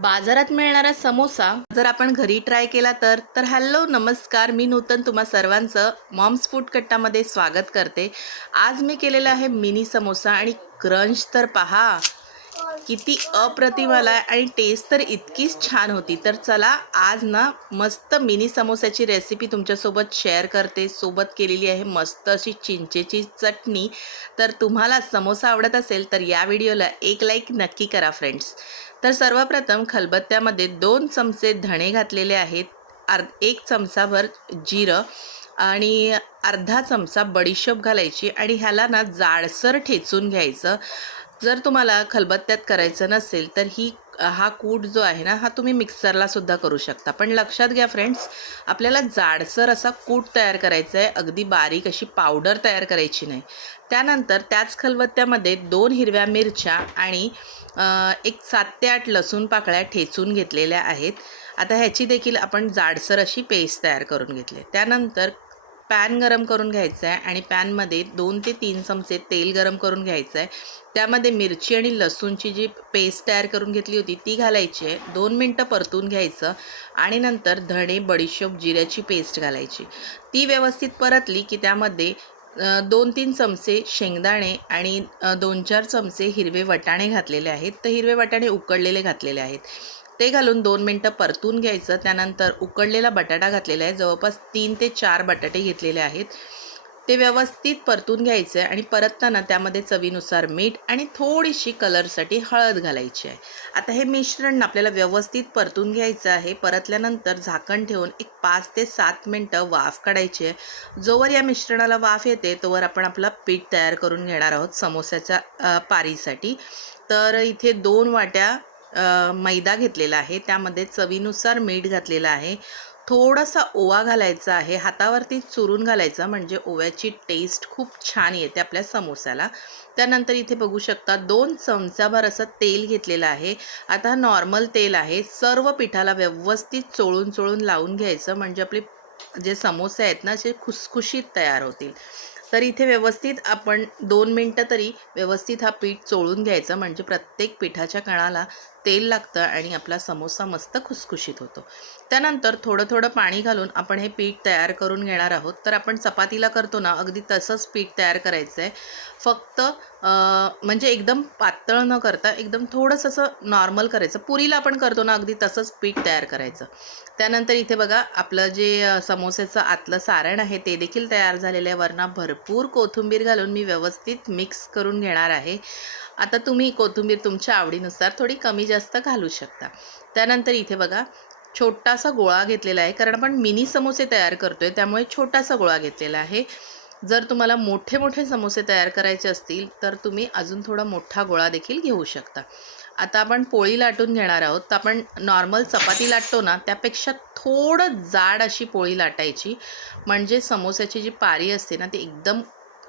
बाजारात मिळणारा समोसा जर आपण घरी ट्राय केला तर तर हॅलो नमस्कार मी नूतन तुम्हा सर्वांचं मॉम्स फूड कट्टामध्ये स्वागत करते. आज मी केलेलं आहे मिनी समोसा आणि क्रंच तर पहा. किती अप्रतिम आला आहे आणि टेस्ट तर इतकीच छान होती. तर चला आज ना मस्त मिनी समोस्याची रेसिपी तुमच्यासोबत शेअर करते. सोबत केलेली आहे मस्त अशी चिंचेची चटणी. तर तुम्हाला समोसा आवडत असेल तर या व्हिडिओला एक लाईक नक्की करा फ्रेंड्स तर सर्वप्रथम खलबत्त्यामध्ये दोन चमचे धणे घातलेले आहेत. अर् एक चमचाभर जिरं आणि अर्धा चमचा बडीशोप घालायची आणि ह्याला ना जाडसर ठेचून घ्यायचं. जर तुम्हाला खलबत्त्यात करायचं नसेल तर ही हा कूट जो आहे ना हा तुम्ही मिक्सरला सुद्धा करू शकता. पण लक्षात घ्या फ्रेंड्स आपल्याला जाडसर असा कूट तयार करायचा आहे अगदी बारीक अशी पावडर तयार करायची नाही. त्यानंतर त्याच खलबत्त्यामध्ये दोन हिरव्या मिरच्या आणि एक सात ते आठ लसूण पाकळ्या ठेचून घेतलेल्या आहेत. आता ह्याची देखील आपण जाडसर अशी पेस्ट तयार करून घेतली आहे. त्यानंतर पॅन गरम करून घ्यायचं आहे आणि पॅनमध्ये दोन ते तीन चमचे तेल गरम करून घ्यायचं आहे त्यामध्ये मिरची आणि लसूणची जी पेस्ट तयार करून घेतली होती ती घालायची आहे. दोन मिनटं परतून घ्यायचं आणि नंतर धणे बडीशोप जिऱ्याची पेस्ट घालायची. ती व्यवस्थित परतली की त्यामध्ये दोन तीन चमचे शेंगदाणे आणि दोन चार चमचे हिरवे वटाणे घातलेले आहेत. तर हिरवे वटाणे उकडलेले घातलेले आहेत. ते घालून दोन मिनटं परतून घ्यायचं. त्यानंतर उकडलेला बटाटा घातलेला आहे. जवळपास तीन ते चार बटाटे घेतलेले आहेत. ते व्यवस्थित परतून घ्यायचं आहे आणि परतताना त्यामध्ये चवीनुसार मीठ आणि थोडीशी कलरसाठी हळद घालायची आहे. आता हे मिश्रण आपल्याला व्यवस्थित परतून घ्यायचं आहे. परतल्यानंतर झाकण ठेवून एक पाच ते सात मिनटं वाफ काढायची आहे. जोवर या मिश्रणाला वाफ येते तोवर आपण आपला पीठ तयार करून घेणार आहोत समोस्याच्या पारीसाठी. तर इथे दोन वाट्या मैदा घेतलेला आहे. त्यामध्ये चवीनुसार मीठ घातलेलं आहे. थोडासा ओवा घालायचा आहे. हातावरती चुरून घालायचा म्हणजे ओव्याची टेस्ट खूप छान येते आपल्या समोसाला. त्यानंतर इथे बघू शकता दोन चमचाभर असं तेल घेतलेलं आहे. आता नॉर्मल तेल आहे. सर्व पिठाला व्यवस्थित चोळून चोळून लावून घ्यायचं. म्हणजे आपले जे समोसे आहेत ना असे खुसखुशीत तयार होतील. तर इथे व्यवस्थित आपण दोन मिनटं तरी व्यवस्थित हा पीठ चोळून घ्यायचं. म्हणजे प्रत्येक पिठाच्या कणाला तेल लागतं आणि आपला समोसा मस्त खुसखुशीत होतो. त्यानंतर थोडं थोडं पाणी घालून आपण हे पीठ तयार करून घेणार आहोत. तर आपण चपातीला करतो ना अगदी तसंच पीठ तयार करायचं आहे फक्त म्हणजे एकदम पातळ न करता एकदम थोडंसं असं नॉर्मल करायचं. पुरीला आपण करतो ना अगदी तसंच पीठ तयार करायचं. त्यानंतर इथे बघा आपलं जे समोस्याचं समोसेचं आतलं सारण आहे ते देखील तयार झालेलं आहे. वरना भरपूर कोथिंबीर घालून मी व्यवस्थित मिक्स करून घेणार आहे. आता तुम्ही कोथिंबीर तुमच्या आवडीनुसार थोडी कमी जास्त घालू शकता. त्यानंतर इथे बघा छोटासा गोळा घेतलेला आहे. कारण आपण मिनी समोसे तयार करतोय त्यामुळे छोटासा गोळा घेतलेला आहे. जर तुम्हाला मोठे मोठे समोसे तयार करायचे असतील तर तुम्ही अजून थोडा मोठा गोळा देखील घेऊ शकता. आता आपण पोळी लाटून घेणार आहोत. तर आपण नॉर्मल चपाती लाटतो ना त्यापेक्षा थोडं जाड अशी पोळी लाटायची. म्हणजे समोस्याची जी पारी असते ना ती एकदम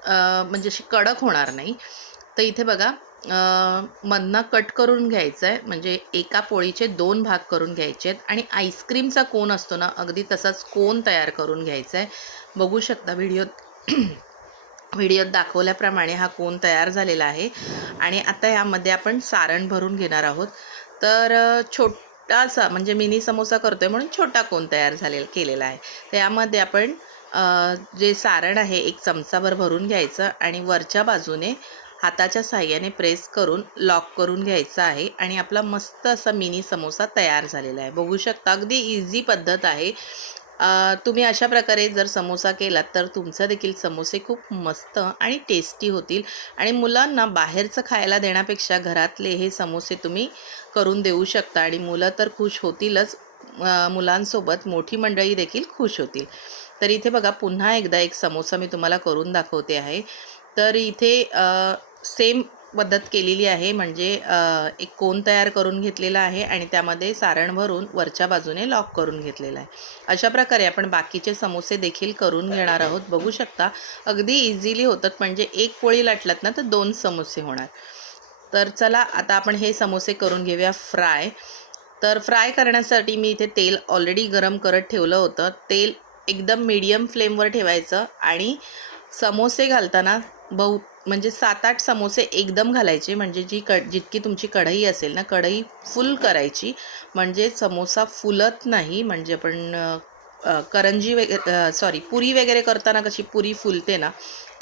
म्हणजे अशी कडक होणार नाही. तर इथे बघा मधनं कट करून घ्यायचं आहे म्हणजे एका पोळीचे दोन भाग करून घ्यायचे आहेत आणि आईस्क्रीमचा कोन असतो ना अगदी तसाच कोन तयार करून घ्यायचा आहे बघू शकता व्हिडिओ व्हिडिओत दाखवल्याप्रमाणे हा कोन तयार झालेला आहे. आणि आता यामध्ये आपण सारण भरून घेणार आहोत. तर छोटासा म्हणजे मिनी समोसा करतो आहे म्हणून छोटा कोन तयार झालेला केलेला आहे. तर यामध्ये आपण जे सारण आहे एक चमचाभर भरून घ्यायचं आणि वरच्या बाजूने हाताच्या साह्याने प्रेस करून लॉक करून घ्यायचं आहे. आणि आपला मस्त असा मिनी समोसा तयार झालेला आहे. बघू शकता अगदी इझी पद्धत आहे. तुम्ही अशा प्रकारे जर समोसा केलात तर तुमचा देखील समोसे खूप मस्त आणि टेस्टी होतील. आणि मुलांना बाहेरचं खायला देण्यापेक्षा घरातले हे समोसे तुम्ही करून देऊ शकता. आणि मुलं तर खुश होतीलच. मुलांसोबत मोठी मंडळी देखील खुश होतील. तर इथे बघा पुन्हा एकदा एक समोसा मी तुम्हाला करून दाखवते आहे. तर इथे सेम पद्धत केलेली आहे. म्हणजे एक कोन तयार करून घेतलेला आहे आणि त्यामध्ये सारण भरून वरच्या बाजूने लॉक करून घेतलेला आहे. अशा प्रकारे आपण बाकीचे समोसे देखील करून घेणार आहोत. बघू शकता अगदी इझिली होतात. म्हणजे एक पोळी लाटलात ना तर दोन समोसे होणार. तर चला आता आपण हे समोसे करून घेऊया फ्राय. तर फ्राय करण्यासाठी मी इथे तेल ऑलरेडी गरम करत ठेवलं होतं. तेल एकदम मीडियम फ्लेमवर ठेवायचं आणि समोसे घालताना बहु म्हणजे सात आठ समोसे एकदम घालायचे. म्हणजे जी क जितकी तुमची कढई असेल ना कढई फुल करायची. म्हणजे समोसा फुलत नाही. म्हणजे आपण करंजी वगैरे सॉरी पुरी वगैरे करताना कशी पुरी फुलते ना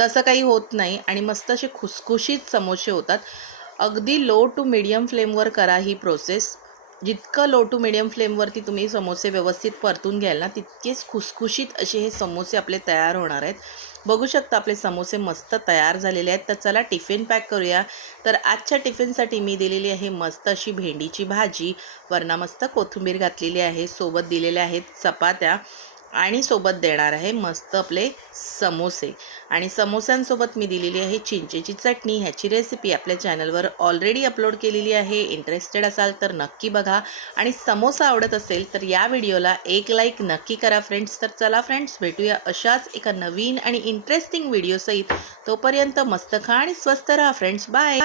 तसं काही होत नाही. आणि मस्त असे खुसखुशीत समोसे होतात. अगदी लो टू मिडियम फ्लेमवर करा ही प्रोसेस जितकं लो टू मिडियम फ्लेमवरती तुम्ही समोसे व्यवस्थित परतून घ्याल ना तितकेच खुसखुशीत असे हे समोसे आपले तयार होणार आहेत. बघू शकता आपले समोसे मस्त तयार झालेले आहेत. तर चला टिफिन पॅक करूया. तर आजच्या टिफिनसाठी मी दिलेली आहे मस्त अशी भेंडीची भाजी. वरना मस्त कोथिंबीर घातलेली आहे. सोबत दिलेल्या आहेत चपात्या. आणि सोबत देणार आहे मस्त आपले समोसे. आणि समोस्यांसोबत मी दिलेली आहे चिंचेची चटणी. ह्याची रेसिपी आपल्या चॅनलवर ऑलरेडी अपलोड केलेली आहे. इंटरेस्टेड असाल तर नक्की बघा. आणि समोसा आवडत असेल तर या व्हिडिओला एक लाईक नक्की करा फ्रेंड्स तर चला फ्रेंड्स भेटूया अशाच एका नवीन आणि इंटरेस्टिंग व्हिडिओसहित तोपर्यंत मस्त खा आणि स्वस्त राहा फ्रेंड्स बाय